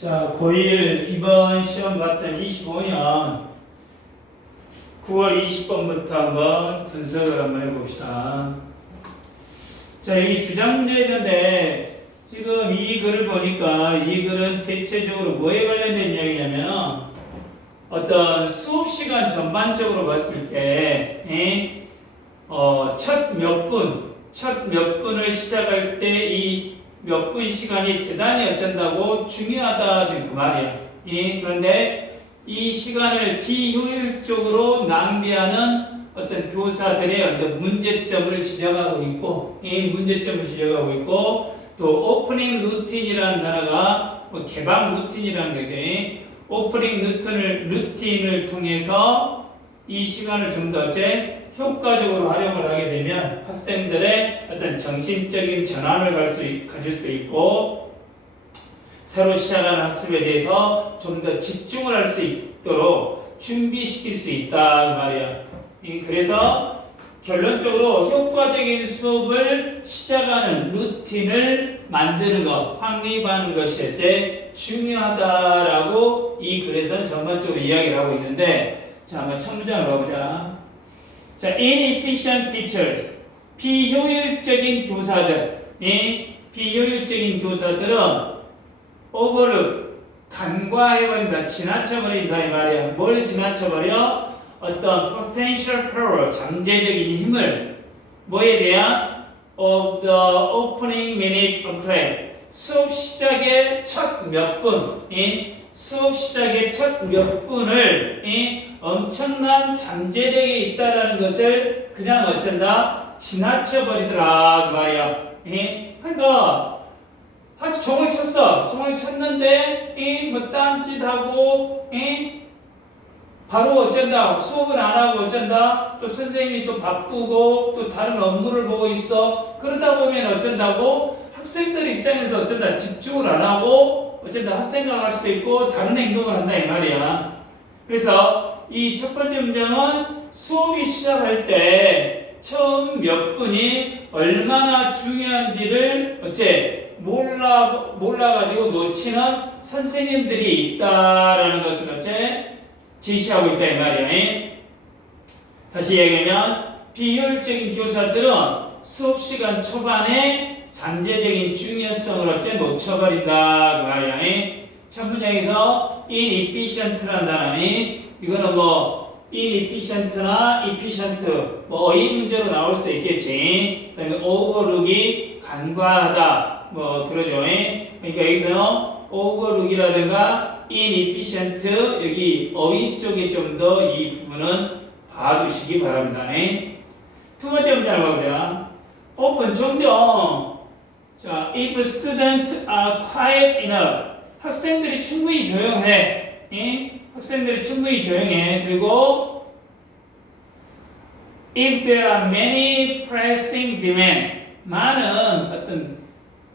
자, 고1 이번 시험 봤던 25년 9월 20번부터 한번 분석을 한번 해봅시다. 자, 여기 주장 문제 있는데 지금 이 글을 보니까 이 글은 대체적으로 뭐에 관련된 이야기냐면 어떤 수업 시간 전반적으로 봤을 때 첫 몇 분을 시작할 때 이 몇 분 시간이 대단히 어쩐다고 중요하다 지금 그 말이야. 그런데 이 시간을 비효율적으로 낭비하는 어떤 교사들의 어떤 문제점을 지적하고 있고, 또 오프닝 루틴이라는 단어가 뭐 개방 루틴이라는 거지. 오프닝 루틴을 통해서 이 시간을 좀 더 효과적으로 활용을 하게 되면 학생들의 어떤 정신적인 전환을 가질 수도 있고, 새로 시작하는 학습에 대해서 좀 더 집중을 할 수 있도록 준비시킬 수 있다 그 말이야. 그래서 결론적으로 효과적인 수업을 시작하는 루틴을 만드는 것, 확립하는 것이 중요하다라고 이 글에서는 전반적으로 이야기를 하고 있는데, 자, 한번 첫 문장을 봐보자. 자, inefficient teachers, 비효율적인 교사들. 비효율적인 교사들은 overlook, 간과해버린다, 지나쳐버린다 이 말이야. 뭘 지나쳐버려? 어떤 potential power, 잠재적인 힘을 뭐에 대한 of the opening minute of class, 수업 시작의 첫 몇 분, 수업 시작의 첫 몇 분을 엄청난 잠재력이 있다라는 것을 그냥 어쩐다? 지나쳐버리더라 그 말이야. 그러니까 종을 쳤어. 종을 쳤는데 뭐 딴짓하고 바로 어쩐다? 수업을 안 하고 어쩐다? 또 선생님이 또 바쁘고 또 다른 업무를 보고 있어. 그러다 보면 어쩐다고? 학생들 입장에서 어쩐다? 집중을 안 하고 어쩐다? 헛생각할 수도 있고 다른 행동을 한다 이 말이야. 그래서 이 첫 번째 문장은 수업이 시작할 때 처음 몇 분이 얼마나 중요한지를 몰라가지고 놓치는 선생님들이 있다라는 것을 제시하고 있다 이 말이야. 다시 얘기하면 비효율적인 교사들은 수업 시간 초반에 잠재적인 중요성을 놓쳐버린다 그 말이야. 첫 문장에서 inefficient라는 단어니 이거는 뭐 inefficient나 efficient 뭐 어휘 문제로 나올 수도 있겠지. 그다음에 overlook이 간과하다 뭐 그러죠. 그러니까 여기서는 overlook이라든가 inefficient 여기 어휘 쪽에 좀 더 이 부분은 봐두시기 바랍니다. 두 번째 문장을 봐보자. open 종종 자, if students are quiet enough, 학생들이 충분히 조용해. 학생들이 충분히 조용해. 그리고 if there are many pressing demand, 많은 어떤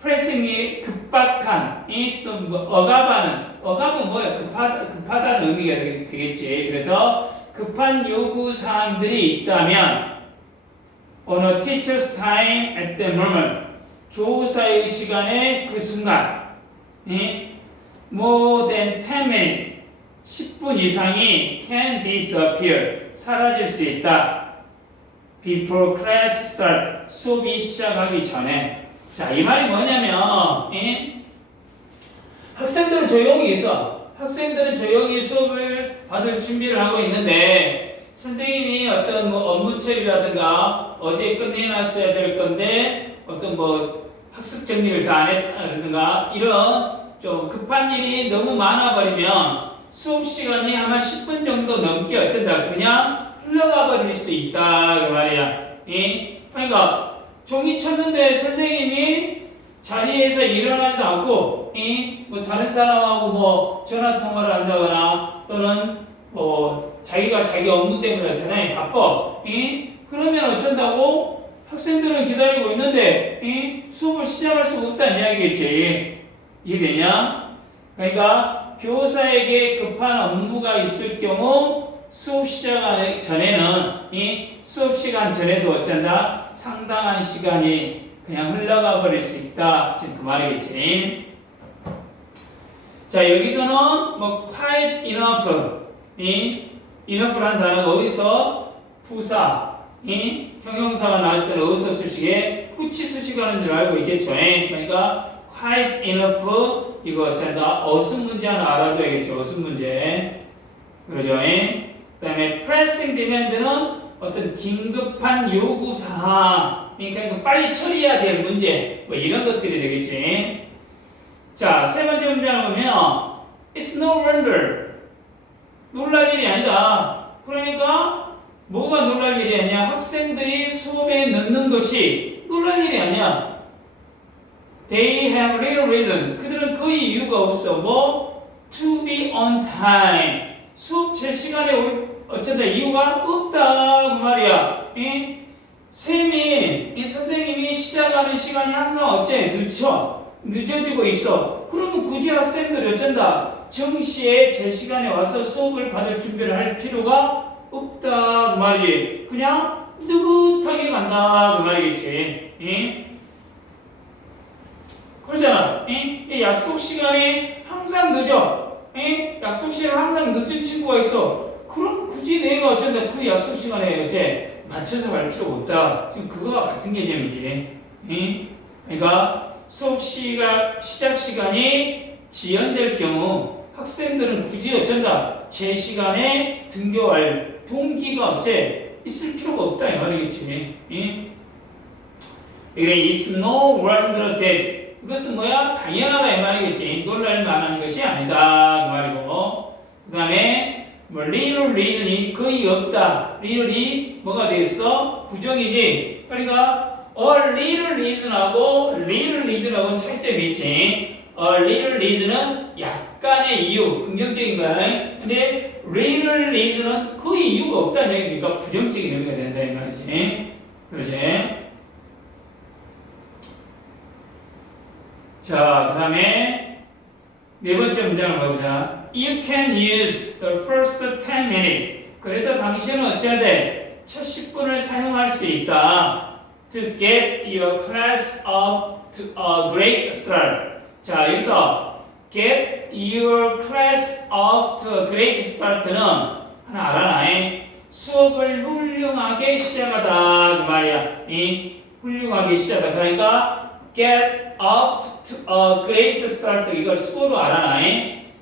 pressing이 급박한, 또 뭐 억압은 뭐야? 급하다는 의미가 되겠지. 그래서 급한 요구 사항들이 있다면 on a teacher's time at the moment, 교사의 시간에 그 순간 more than 10 minutes 10분 이상이 can disappear 사라질 수 있다. before class start 수업이 시작하기 전에. 자, 이 말이 뭐냐면 학생들은 조용히 있어. 학생들은 조용히 수업을 받을 준비를 하고 있는데 선생님이 어떤 뭐 업무 처리라든가 어제 끝내놨어야 될 건데 어떤 뭐 학습 정리를 다 안 했다든가 이런 좀 급한 일이 너무 많아버리면 수업 시간이 아마 10분 정도 넘게 어쩐다 그냥 흘러가 버릴 수 있다 그 말이야. 그러니까 종이 쳤는데 선생님이 자리에서 일어나지도 않고 뭐 다른 사람하고 뭐 전화 통화를 한다거나 또는 뭐 자기가 자기 업무 때문에 대단히 바빠. 그러면 어쩐다고? 학생들은 기다리고 있는데 수업을 시작할 수가 없다는 이야기겠지. 이해되냐? 그러니까 교사에게 급한 업무가 있을 경우 수업 시작 전에는 수업 시간 전에도 어쩐다? 상당한 시간이 그냥 흘러가 버릴 수 있다. 지금 그 말이겠지. 자, 여기서는 뭐 quite enough, 이 enough라는 단어가 어디서 부사, 이 형용사가 나왔을 때는 어디서 수식에 후치 수식하는 줄 알고 있겠죠. 그러니까 quite enough 이거 어쩐다 어순 문제 하나 알아둬야겠죠. 어순 문제. 그러죠. 그다음에 pressing demand는 어떤 긴급한 요구 사항, 그러니까 빨리 처리해야 될 문제, 뭐 이런 것들이 되겠지. 자, 세 번째 문장을 보면 it's no wonder 놀랄 일이 아니다. 그러니까 뭐가 놀랄 일이 아니야? 학생들이 수업에 늦는 것이 놀랄 일이 아니야. They have real reason. 그들은 그 이유가 없어. 뭐? To be on time. 수업 제 시간에 어쩐다 이유가 없다 그 말이야. 이 선생님이 시작하는 시간이 항상 어째 늦어지고 있어. 그러면 굳이 학생들이 어쩐다 정시에 제 시간에 와서 수업을 받을 준비를 할 필요가 없다 그 말이지. 그냥 느긋하게 간다 그 말이겠지. 그러잖아. 약속 시간에 항상 늦어. 약속 시간에 항상 늦은 친구가 있어. 그럼 굳이 내가 어쩐다 그 약속 시간에 어째 맞춰서 갈 필요가 없다. 지금 그거와 같은 개념이지. 그러니까 수업 시작 시간이 지연될 경우 학생들은 굳이 어쩐다 제 시간에 등교할 동기가 어째 있을 필요가 없다 이 말이겠지. 이게 is no wonder that 이것은 뭐야? 당연하다 이 말이겠지. 놀랄 만한 것이 아니다 그 말이고. 그 다음에 뭐 little reason이 거의 없다. little이 뭐가 되겠어? 부정이지. 그러니까 a little reason하고는 차이점이 있지. a little reason은 약간의 이유, 긍정적인 거야. 근데 little reason은 거의 이유가 없다는 얘기니까 부정적인 의미가 된다 이 말이지. 그러지? 자, 그 다음에 네 번째 문장을 봐보자. You can use the first 10 minutes. 그래서 당신은 어찌해야 돼? 첫 10분을 사용할 수 있다. To get your class up to a great start. 자, 여기서 get your class up to a great start는 하나 알아놔. 수업을 훌륭하게 시작하다 그 말이야. 훌륭하게 시작하다. 그러니까 get off to a great start 이걸 수어로 알아놔.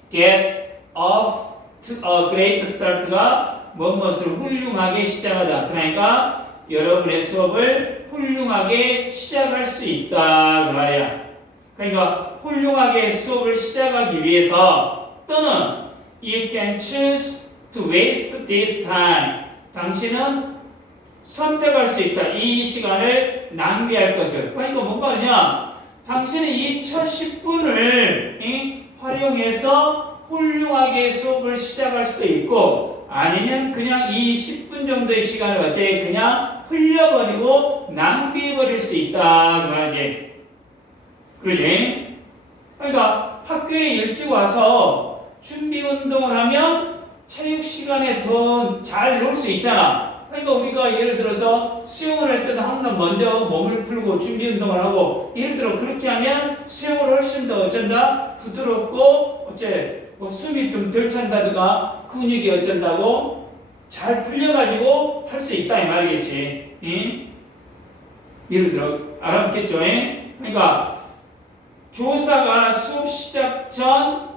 get off to a great start가 무엇을 훌륭하게 시작하다. 그러니까 여러분의 수업을 훌륭하게 시작할 수 있다 그 말이야. 그러니까 훌륭하게 수업을 시작하기 위해서 또는 you can choose to waste this time. 당신은 선택할 수 있다. 이 시간을 낭비할 것을. 그러니까 뭔 말이냐? 당신은 이 첫 10분을 활용해서 훌륭하게 수업을 시작할 수도 있고 아니면 그냥 이 10분 정도의 시간을 어째 그냥 흘려버리고 낭비해버릴 수 있다 그 말이지. 그러지? 그러니까 학교에 일찍 와서 준비 운동을 하면 체육 시간에 더 잘 놀 수 있잖아. 그러니까 우리가 예를 들어서 수영을 할 때도 항상 먼저 몸을 풀고 준비 운동을 하고 예를 들어 그렇게 하면 수영을 훨씬 더 어쩐다 부드럽고 어째 뭐 숨이 좀 덜 찬다든가 근육이 어쩐다고 잘 풀려가지고 할 수 있다 이 말이겠지. 예를 들어 알아봤겠죠. 그러니까 교사가 수업 시작 전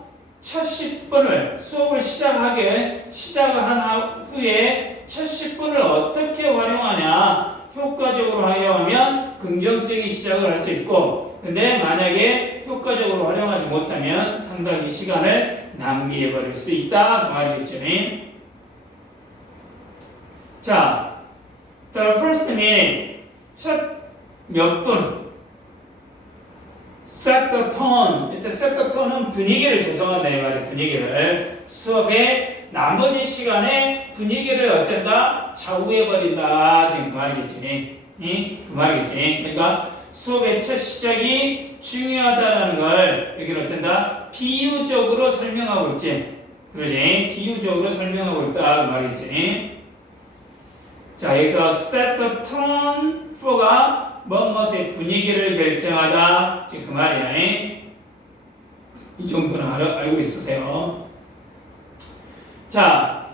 첫 10분을 수업을 시작을 한 후에 첫 10분을 어떻게 활용하냐 효과적으로 활용하면 긍정적인 시작을 할 수 있고 근데 만약에 효과적으로 활용하지 못하면 상당히 시간을 낭비해버릴 수 있다 그 말이겠죠. 자, the first minute 첫 몇 분 set the tone. 일단 set the tone은 분위기를 조성한다 이 말이야. 분위기를 수업의 나머지 시간에 분위기를 어쩐다 좌우해버린다 지금 그 말이겠지. 그 말이겠지. 그러니까 수업의 첫 시작이 중요하다라는 걸 여기는 어쩐다 비유적으로 설명하고 있지. 그러지? 비유적으로 설명하고 있다 그 말이겠지. 자, 여기서 set the tone for가 무엇의 분위기를 결정하다 지금 그 말이야. 이 정도는 알고 있으세요. 자,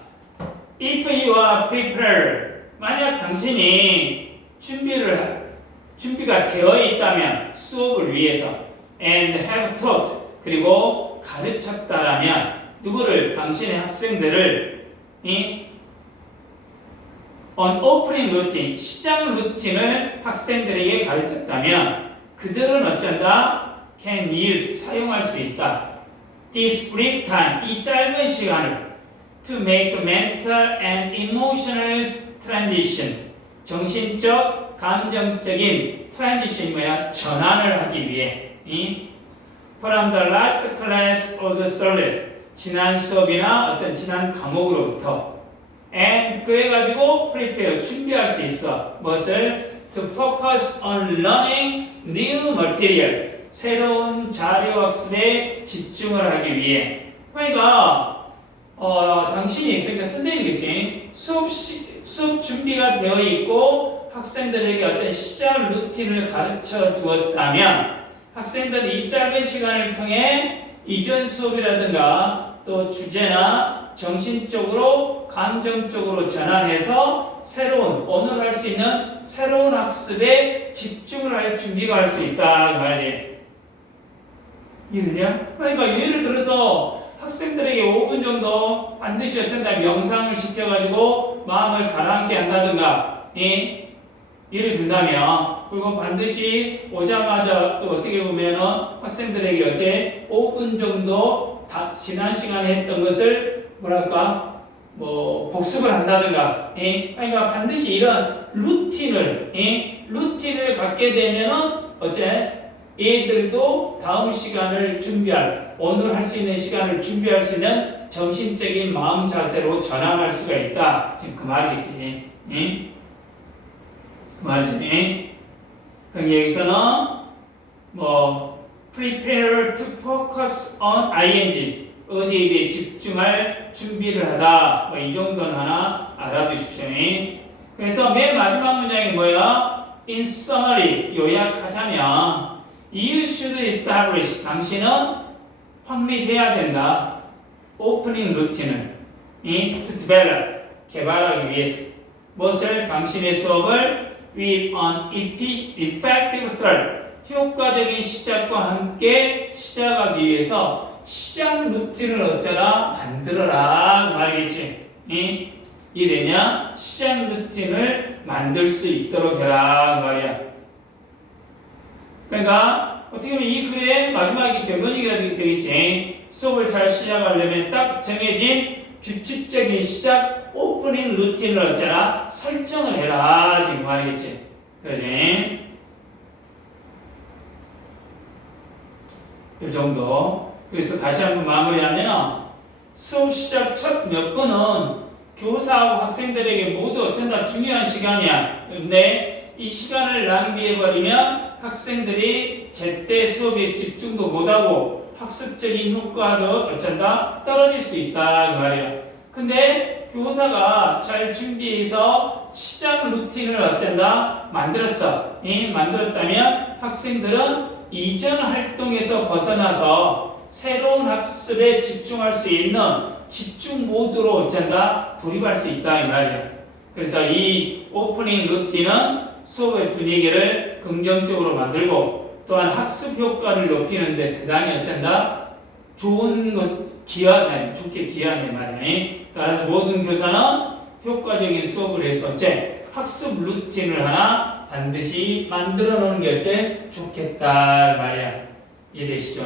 if you are prepared, 만약 당신이 준비가 되어 있다면 수업을 위해서 and have taught, 그리고 가르쳤다라면 누구를? 당신의 학생들을 on opening routine, 시작 루틴을 학생들에게 가르쳤다면 그들은 어쩐다? can use, 사용할 수 있다. this brief time, 이 짧은 시간을 to make mental and emotional transition, 정신적, 감정적인 transition 뭐야? 전환을 하기 위해 from the last class of the subject, 지난 수업이나 어떤 지난 과목으로부터 and 그래가지고 prepare, 준비할 수 있어. 무엇을? to focus on learning new material, 새로운 자료 학습에 집중을 하기 위해. 그러니까 당신이, 그러니까 선생님이 수업 준비가 되어 있고 학생들에게 어떤 시작 루틴을 가르쳐 두었다면 학생들이 이 짧은 시간을 통해 이전 수업이라든가 또 주제나 정신적으로 감정적으로 전환해서 새로운, 오늘 할 수 있는 새로운 학습에 집중을 할 준비가 할 수 있다 그 말이지. 이해되냐? 그러니까 예를 들어서 학생들에게 5분 정도 반드시 어쩐다 명상을 시켜가지고 마음을 가라앉게 한다든가, 예를 든다면, 그리고 반드시 오자마자 또 어떻게 보면은 학생들에게 어째 5분 정도 지난 시간에 했던 것을 뭐랄까 복습을 한다든가, 그러니까 반드시 이런 루틴을 갖게 되면은 어째 애들도 다음 시간을 준비할, 오늘 할 수 있는 시간을 준비할 수 있는 정신적인 마음 자세로 전환할 수가 있다. 지금 그 말이겠지. 그 말이지. 그럼 여기서는 prepare to focus on ing, 어디에 대해 집중할 준비를 하다. 이 정도는 하나 알아두십시오. 그래서 맨 마지막 문장이 뭐야? In summary, 요약하자면 You should establish, 당신은 확립해야 된다. 오프닝 루틴을 to develop, 개발하기 위해서 무엇을? 당신의 수업을 with an effective start, 효과적인 시작과 함께 시작하기 위해서 시작 루틴을 어쩌라? 만들어라 그 말이겠지. 이해되냐? 시작 루틴을 만들 수 있도록 해라 그 말이야. 그러니까 어떻게 보면 이 글의 마지막이 결론이 되겠지. 수업을 잘 시작하려면 딱 정해진 규칙적인 시작 오프닝 루틴을 어쩌라? 설정을 해라 지금 말이겠지. 그러지? 이 정도. 그래서 다시 한번 마무리하면 수업 시작 첫 몇 분은 교사하고 학생들에게 모두 어쩐다 중요한 시간이야. 근데 이 시간을 낭비해버리면 학생들이 제때 수업에 집중도 못하고 학습적인 효과도 어쩐다 떨어질 수 있다 그 말이야. 근데 교사가 잘 준비해서 시작 루틴을 어쩐다 만들었어. 만들었다면 학생들은 이전 활동에서 벗어나서 새로운 학습에 집중할 수 있는 집중 모드로 어쩐다 돌입할 수 있다 이 말이야. 그래서 이 오프닝 루틴은 수업의 분위기를 긍정적으로 만들고 또한 학습 효과를 높이는 데 대단히 어쩐다 좋은 것 좋게 기여하는 말이야. 따라서 모든 교사는 효과적인 수업을 해서 어째 학습 루틴을 하나 반드시 만들어 놓는 게 어째 좋겠다 말이야. 이해되시죠?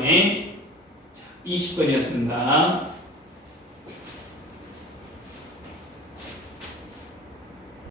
20번이었습니다.